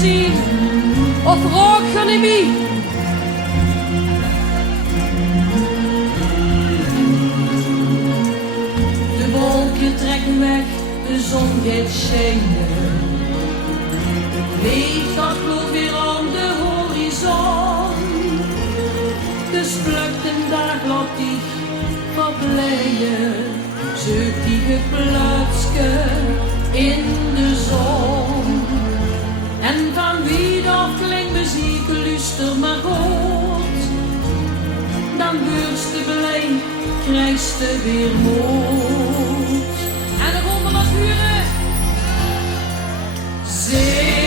zien, of rook je niet. De wolken trekken weg, de zon gaat schijnen. Het licht dat gloeit weer aan de horizon. Dus plukt een dag laat dich verbleien. Zoekt die geplutske in de zon. En van wie dat klinkt muziek, luister maar goed. Dan word je blij, krijgst je weer moed. En dan komen we naar vuren. Zee.